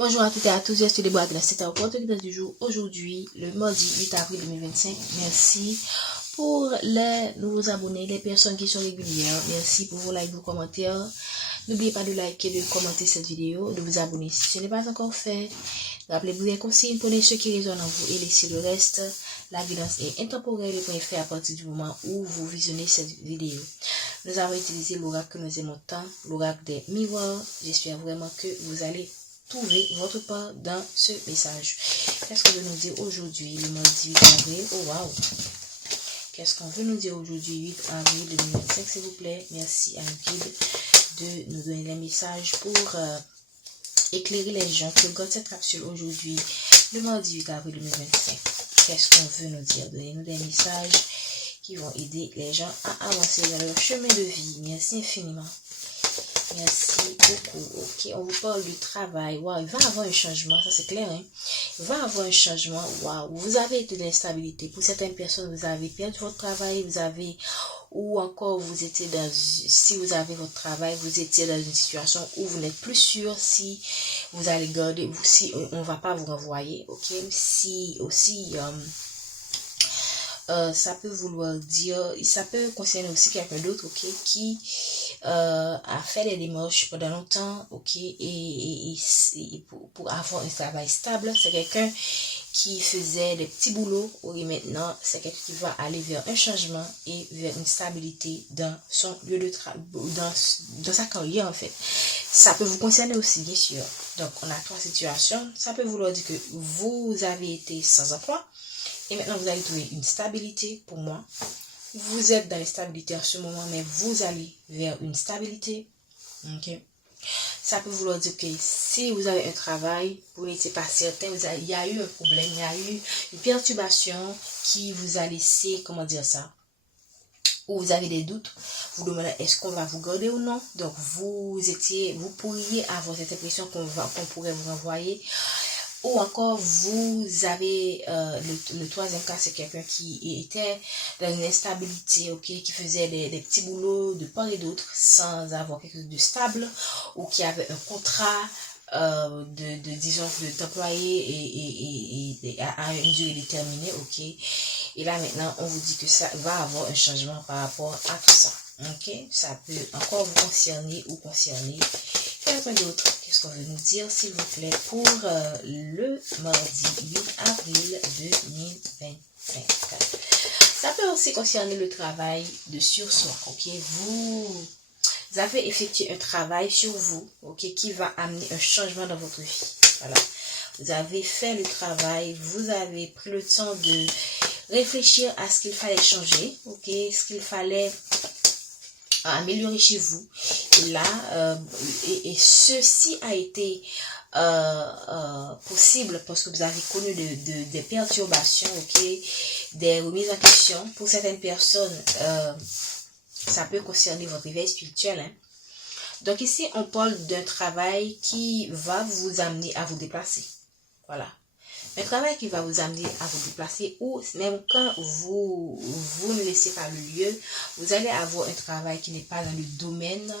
Bonjour à toutes et à tous, je suis Déborah de la Cité au porte du jour. Aujourd'hui, le mardi 8 avril 2025. Merci pour les nouveaux abonnés, les personnes qui sont régulières. Merci pour vos likes, vos commentaires. N'oubliez pas de liker et de commenter cette vidéo, de vous abonner si ce n'est pas encore fait. Rappelez-vous les consignes, prenez ce qui résonne en vous et laissez le reste. La guidance est intemporelle et peut être fait à partir du moment où vous visionnez cette vidéo. Nous avons utilisé l'oracle que nous aimons tant, l'oracle des miroirs. J'espère vraiment que vous allez trouver votre part dans ce message. Qu'est-ce qu'on veut nous dire aujourd'hui, le mardi 8 avril? Oh wow! Qu'est-ce qu'on veut nous dire aujourd'hui, 8 avril 2025, s'il vous plaît? Merci à nos guides de nous donner les messages pour éclairer les gens qui regardent cette capsule aujourd'hui, le mardi 8 avril 2025. Qu'est-ce qu'on veut nous dire? Donnez-nous des messages qui vont aider les gens à avancer dans leur chemin de vie. Merci infiniment. Merci beaucoup. Ok, on vous parle du travail. Wow, il va y avoir un changement, ça c'est clair. Hein? Il va y avoir un changement. Wow, vous avez été de l'instabilité. Pour certaines personnes, vous avez perdu votre travail, ou encore vous étiez si vous avez votre travail, vous étiez dans une situation où vous n'êtes plus sûr si vous allez garder, si on va pas vous renvoyer. Ok, si aussi ça peut vouloir dire, ça peut concerner aussi quelqu'un d'autre, ok, qui a fait les démarches pendant longtemps, ok, et pour avoir un travail stable. C'est quelqu'un qui faisait des petits boulots, et maintenant c'est quelqu'un qui va aller vers un changement et vers une stabilité dans son lieu de travail, dans sa carrière en fait. Ça peut vous concerner aussi, bien sûr. Donc on a trois situations. Ça peut vouloir dire que vous avez été sans emploi et maintenant vous allez trouver une stabilité. Pour moi, vous êtes dans l'instabilité en ce moment, mais vous allez vers une stabilité. Ok. Ça peut vouloir dire que si vous avez un travail, vous n'étiez pas certain, il y a eu un problème, il y a eu une perturbation qui vous a laissé, comment dire ça, ou vous avez des doutes, vous demandez est-ce qu'on va vous garder ou non. Donc vous pourriez avoir cette impression qu'on pourrait vous renvoyer. Ou encore, vous avez le troisième cas, c'est quelqu'un qui était dans une instabilité, ok, qui faisait des petits boulots de part et d'autre sans avoir quelque chose de stable, ou qui avait un contrat disons, d'employé et à une durée déterminée, ok. Et là maintenant, on vous dit que ça va avoir un changement par rapport à tout ça, ok. Ça peut encore vous concerner ou concerner quelqu'un d'autre. Qu'est-ce qu'on veut nous dire, s'il vous plaît, pour le mardi 8 avril 2025? Ça peut aussi concerner le travail de sur soi, ok. Vous avez effectué un travail sur vous, ok, qui va amener un changement dans votre vie. Voilà. Vous avez fait le travail, vous avez pris le temps de réfléchir à ce qu'il fallait changer, ok, ce qu'il fallait améliorer chez vous. Et là, et ceci a été possible parce que vous avez connu des perturbations, ok, des remises en question. Pour certaines personnes, ça peut concerner votre réveil spirituel. Hein. Donc ici, on parle d'un travail qui va vous amener à vous déplacer. Voilà. Un travail qui va vous amener à vous déplacer, ou même quand vous ne laissez pas le lieu, vous allez avoir un travail qui n'est pas dans le domaine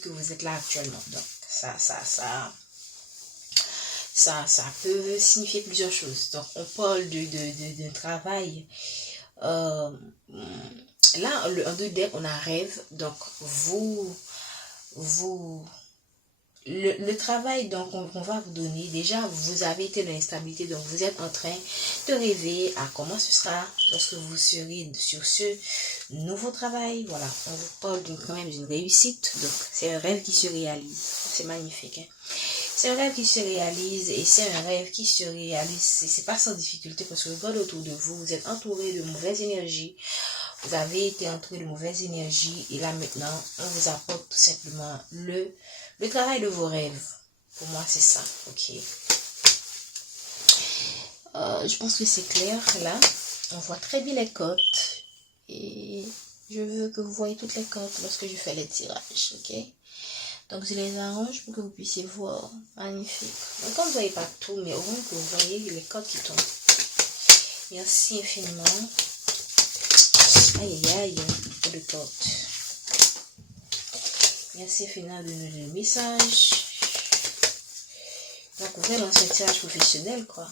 que vous êtes là actuellement. Donc ça peut signifier plusieurs choses. Donc on parle d'un travail. Là, en deux decks, on a rêve. Donc le travail donc on va vous donner, déjà vous avez été dans l'instabilité, donc vous êtes en train de rêver à comment ce sera lorsque vous serez sur ce nouveau travail. Voilà, on vous parle quand même d'une réussite. Donc c'est un rêve qui se réalise. C'est magnifique, hein? C'est un rêve qui se réalise, et c'est un rêve qui se réalise, c'est pas sans difficulté, parce que regardez autour de vous, vous êtes entouré de mauvaises énergies. Vous avez été entouré de mauvaises énergies, et là maintenant on vous apporte tout simplement le travail de vos rêves. Pour moi c'est ça, ok. Je pense que c'est clair. Là on voit très bien les cotes, et je veux que vous voyez toutes les cotes lorsque je fais les tirages, ok. Donc je les arrange pour que vous puissiez voir. Magnifique. Donc comme vous ne voyez pas tout, mais au moins que vous voyez les cotes qui tombent. Merci infiniment. Aïe aïe aïe, de porte. Merci infiniment de nous donner le message. Donc, vraiment, c'est un tirage professionnel, quoi.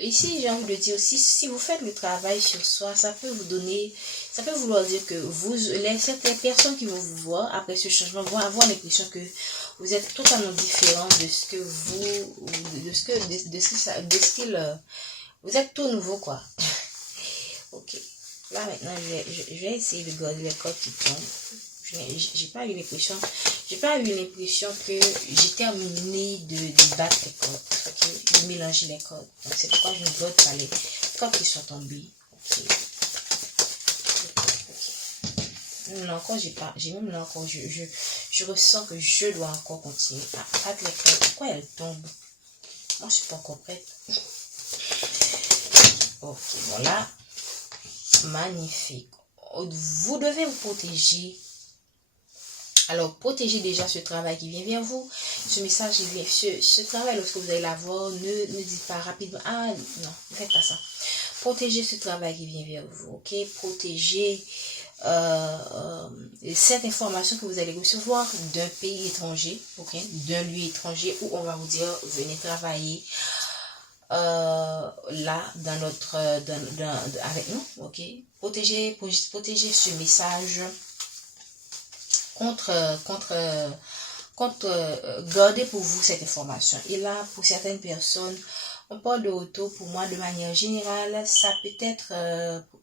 Ici, j'ai envie de dire aussi, si vous faites le travail sur soi, ça peut vous donner, ça peut vouloir dire que certaines personnes qui vont vous voir après ce changement vont avoir l'impression que vous êtes totalement différent de ce que vous êtes tout nouveau, quoi. Ok. Là, maintenant, je vais essayer de garder les cordes qui tombent. J'ai pas eu l'impression que j'ai terminé de battre les cordes, ok, de mélanger les cordes. Donc c'est pourquoi je ne garde pas les cordes qui sont tombées. Ok. Même là encore, je ressens que je dois encore continuer à battre les cordes. Pourquoi elles tombent? Moi, je suis pas encore prête. Ok, voilà. Magnifique. Vous devez vous protéger. Alors, protégez déjà ce travail qui vient vers vous. Ce message, ce travail, lorsque vous allez l'avoir, ne dites pas rapidement, ah non, ne faites pas ça. Protégez ce travail qui vient vers vous, ok? Protégez cette information que vous allez recevoir d'un pays étranger, ok? D'un lieu étranger où on va vous dire, venez travailler là, dans notre, avec nous, ok? Protégez ce message garder pour vous cette information. Et là, pour certaines personnes, on parle de auto, pour moi, de manière générale, ça peut être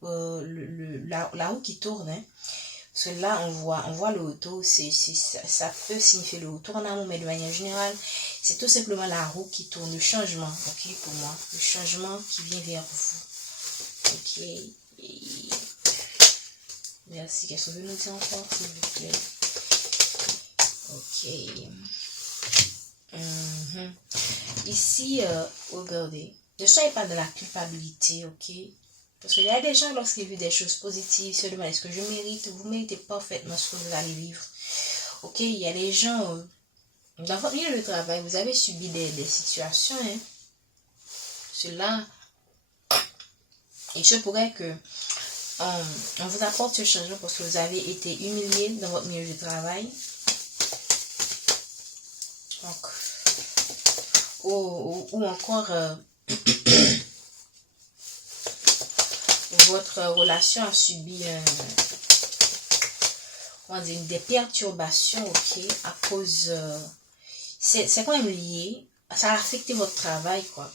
la roue qui tourne. Hein. Parce que là, on voit le auto, ça peut signifier le retour en amour, mais de manière générale, c'est tout simplement la roue qui tourne, le changement, ok, pour moi, le changement qui vient vers vous. Ok. Et... Merci. Qu'est-ce que vous nous dire encore, s'il vous plaît? Ok. Ici, regardez. Ne soyez pas dans la culpabilité, ok? Parce qu'il y a des gens, lorsqu'ils vivent des choses positives, se demandent est-ce que je mérite? Vous méritez parfaitement ce que vous allez vivre. Ok? Il y a des gens, dans votre milieu de travail, vous avez subi des situations, hein? Cela, il se pourrait que on vous apporte ce changement parce que vous avez été humilié dans votre milieu de travail. Donc, ou encore votre relation a subi des perturbations, ok, à cause c'est quand même lié, ça a affecté votre travail, quoi.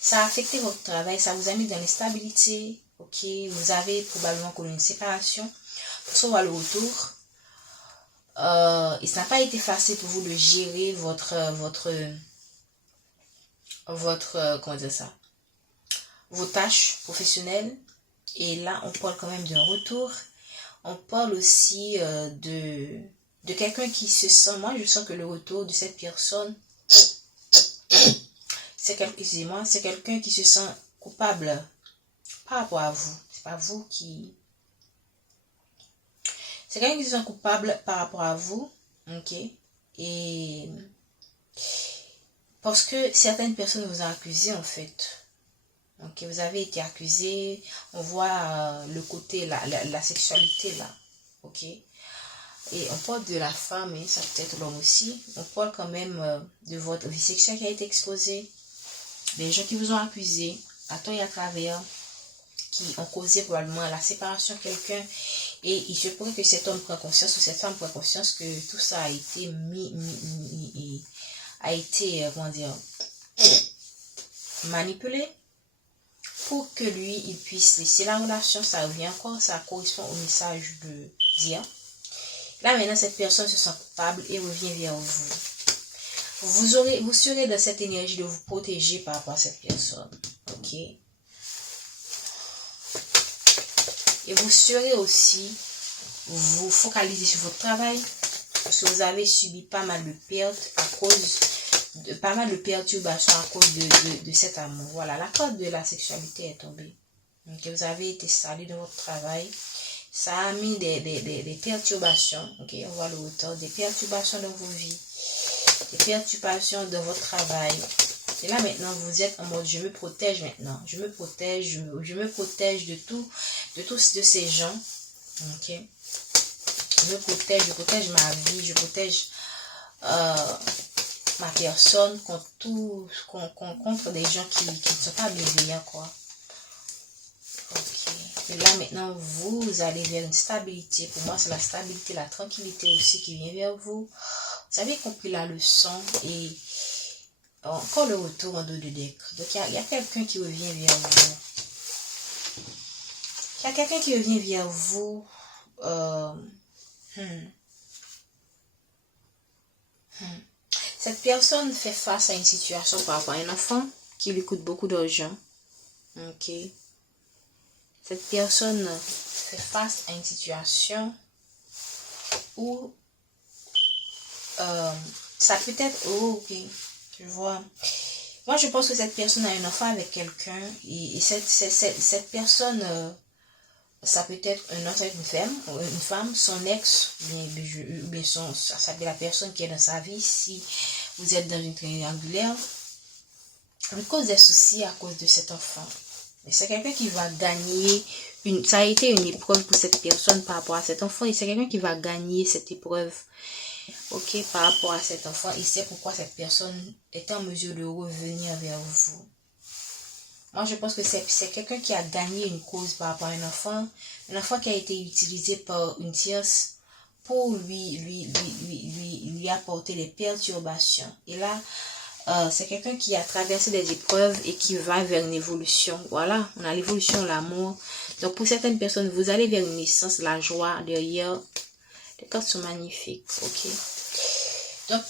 Ça a affecté votre travail, ça vous a mis dans l'instabilité, ok, vous avez probablement connu une séparation, pour soit le retour. Et ça n'a pas été facile pour vous de gérer comment dire ça, vos tâches professionnelles. Et là, on parle quand même d'un retour. On parle aussi de quelqu'un qui se sent, moi je sens que le retour de cette personne, c'est quelqu'un qui se sent coupable par rapport à vous. C'est pas vous qui... C'est quelqu'un qui se sent coupable par rapport à vous, ok? Et parce que certaines personnes vous ont accusé, en fait. Ok, vous avez été accusé. On voit le côté, la sexualité, là. Ok? Et on parle de la femme, et ça peut être l'homme aussi. On parle quand même de votre vie sexuelle qui a été exposée. Les gens qui vous ont accusé, à tort et à travers, qui ont causé probablement la séparation de quelqu'un. Et il se pourrait que cet homme prenne conscience ou cette femme prenne conscience que tout ça a été manipulé pour que lui, il puisse laisser la relation. Ça revient encore, ça correspond au message de Dia. Là, maintenant, cette personne se sent coupable et revient vers vous. Vous serez dans cette énergie de vous protéger par rapport à cette personne. Ok? Et vous serez aussi, vous focaliser sur votre travail, parce que vous avez subi pas mal de pertes à cause de pas mal de perturbations à cause de cet amour. Voilà, la corde de la sexualité est tombée. Donc, vous avez été salé dans votre travail. Ça a mis des perturbations. Ok, on voit le retour, des perturbations dans vos vies, des perturbations dans votre travail. Et là maintenant, vous êtes en mode je me protège maintenant. Je me protège, je me protège de tous ces gens. Ok. me protège, je protège ma vie, je protège ma personne contre des gens qui ne sont pas bienveillants, quoi. Ok. Et là, maintenant, vous allez vers une stabilité. Pour moi, c'est la stabilité, la tranquillité aussi qui vient vers vous. Vous avez compris la leçon et encore le retour en dos de deck. Donc, il y a quelqu'un qui revient vers vous. Il y a quelqu'un qui revient vers vous. Cette personne fait face à une situation par rapport à un enfant qui lui coûte beaucoup d'argent. Ok. Cette personne fait face à une situation où ça peut être... Oh, ok. Je vois. Moi, je pense que cette personne a un enfant avec quelqu'un et cette personne, ça peut être un homme avec une femme, son ex, bien ça peut être la personne qui est dans sa vie. Si vous êtes dans une triangulaire, elle cause des soucis à cause de cet enfant. Et c'est quelqu'un qui va gagner, ça a été une épreuve pour cette personne par rapport à cet enfant et c'est quelqu'un qui va gagner cette épreuve. Ok, par rapport à cet enfant, et c'est pourquoi cette personne est en mesure de revenir vers vous. Moi, je pense que c'est quelqu'un qui a gagné une cause par rapport à un enfant qui a été utilisé par une tierce pour lui apporter des perturbations. Et là, c'est quelqu'un qui a traversé des épreuves et qui va vers une évolution. Voilà, on a l'évolution, l'amour. Donc, pour certaines personnes, vous allez vers une naissance, la joie derrière. Les cartes sont magnifiques, ok. Donc,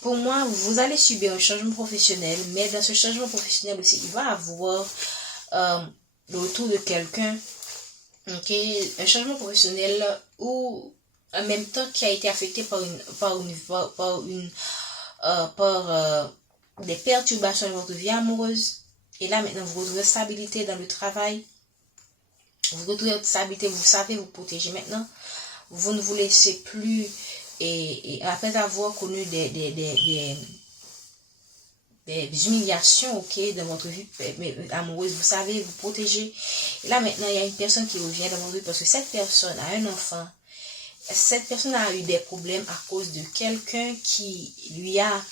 pour moi, vous allez subir un changement professionnel, mais dans ce changement professionnel aussi, il va avoir le retour de quelqu'un, ok, un changement professionnel où, en même temps, qui a été affecté par des perturbations dans votre vie amoureuse. Et là, maintenant, vous retrouvez stabilité dans le travail. Vous retrouvez votre stabilité, vous savez vous protéger maintenant. Vous ne vous laissez plus, et après avoir connu des humiliations, ok, dans votre vie amoureuse, vous savez vous protéger. Et là, maintenant, il y a une personne qui revient dans votre vie parce que cette personne a un enfant. Cette personne a eu des problèmes à cause de quelqu'un qui lui a,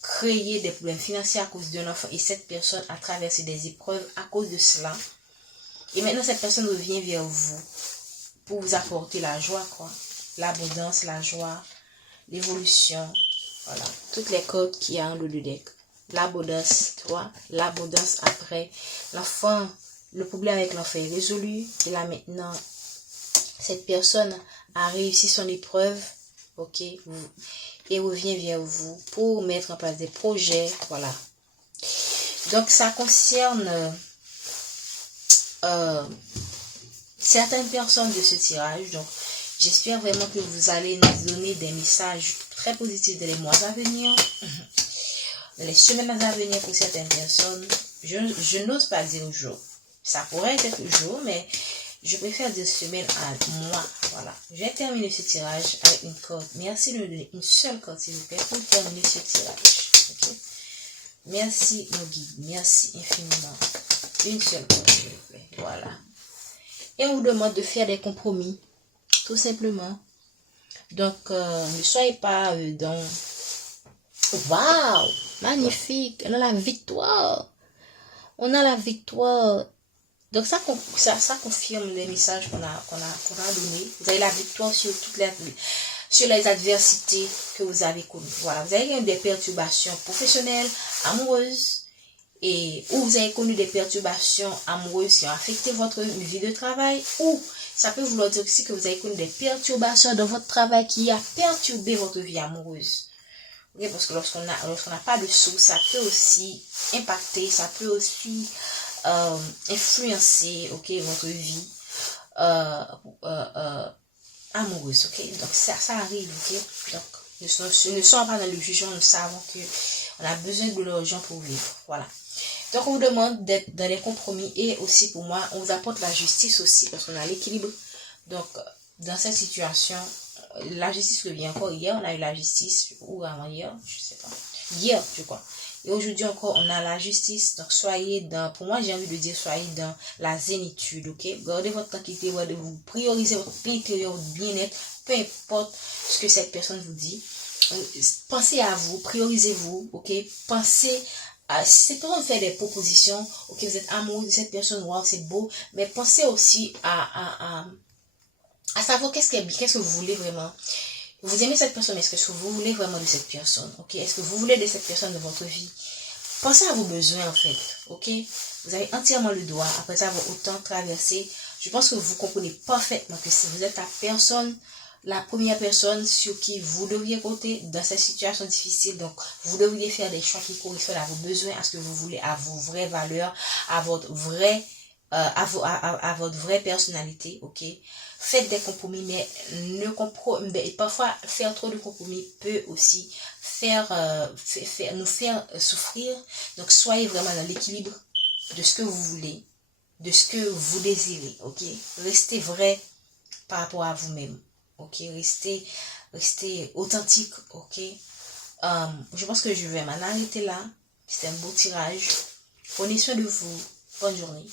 créé des problèmes financiers à cause d'un enfant. Et cette personne a traversé des épreuves à cause de cela. Et maintenant, cette personne revient vers vous pour vous apporter la joie, quoi. L'abondance, la joie, l'évolution. Voilà. Toutes les cartes qu'il y a en haut du deck. L'abondance, l'abondance après. L'enfant, le problème avec l'enfant est résolu. Et là, maintenant, cette personne a réussi son épreuve, ok, et revient vers vous pour mettre en place des projets. Voilà. Donc, ça concerne... certaines personnes de ce tirage. Donc, j'espère vraiment que vous allez nous donner des messages très positifs dans les mois à venir, dans les semaines à venir pour certaines personnes. Je n'ose pas dire jour. Ça pourrait être jour, mais je préfère dire semaine à mois. Voilà. Je vais terminer ce tirage avec une carte. Merci de me donner une seule carte, s'il vous plaît, pour terminer ce tirage. Okay? Merci, mon guide. Merci infiniment. Une seule carte, s'il vous plaît. Voilà. Et on vous demande de faire des compromis, tout simplement. Donc, ne soyez pas dans... Waouh, magnifique, on a la victoire. On a la victoire. Donc, ça confirme les messages qu'on a donnés. Vous avez la victoire sur les adversités que vous avez connues. Voilà, vous avez eu des perturbations professionnelles, amoureuses, et où vous avez connu des perturbations amoureuses qui ont affecté votre vie de travail, ou ça peut vouloir dire aussi que vous avez connu des perturbations dans votre travail qui a perturbé votre vie amoureuse. Okay? Parce que lorsqu'on n'a pas de sous, ça peut aussi impacter, ça peut aussi influencer, ok, votre vie amoureuse, ok. Donc ça arrive, ok. Donc ne sommes pas dans le jugement, nous savons que on a besoin de l'argent pour vivre, voilà. Donc, on vous demande d'être dans les compromis et aussi, pour moi, on vous apporte la justice aussi parce qu'on a l'équilibre. Donc, dans cette situation, la justice revient encore. Hier, on a eu la justice, ou avant-hier, je sais pas. Hier, je crois. Et aujourd'hui encore, on a la justice. Donc, soyez dans, pour moi, j'ai envie de dire, soyez dans la zénitude, ok? Gardez votre tranquillité, vous priorisez votre paix intérieure, votre bien-être, peu importe ce que cette personne vous dit. Pensez à vous, priorisez-vous, ok? Pensez à, si cette personne fait des propositions, ok, vous êtes amoureux de cette personne, wow, c'est beau, mais pensez aussi à savoir qu'est-ce que vous voulez vraiment. Vous aimez cette personne, mais est-ce que vous voulez vraiment de cette personne, ok? Est-ce que vous voulez de cette personne dans votre vie? Pensez à vos besoins, en fait, ok? Vous avez entièrement le droit, après avoir autant traversé. Je pense que vous comprenez parfaitement que si vous êtes la première personne sur qui vous devriez compter dans cette situation difficile, donc vous devriez faire des choix qui correspondent à vos besoins, à ce que vous voulez, à vos vraies valeurs, à votre votre vraie personnalité, ok? Faites des compromis, mais parfois faire trop de compromis peut aussi nous faire souffrir. Donc soyez vraiment dans l'équilibre de ce que vous voulez, de ce que vous désirez, ok? Restez vrai par rapport à vous-même, ok? Restez authentique, ok? Je pense que je vais m'en arrêter là. C'est un beau tirage. Prenez soin de vous. Bonne journée.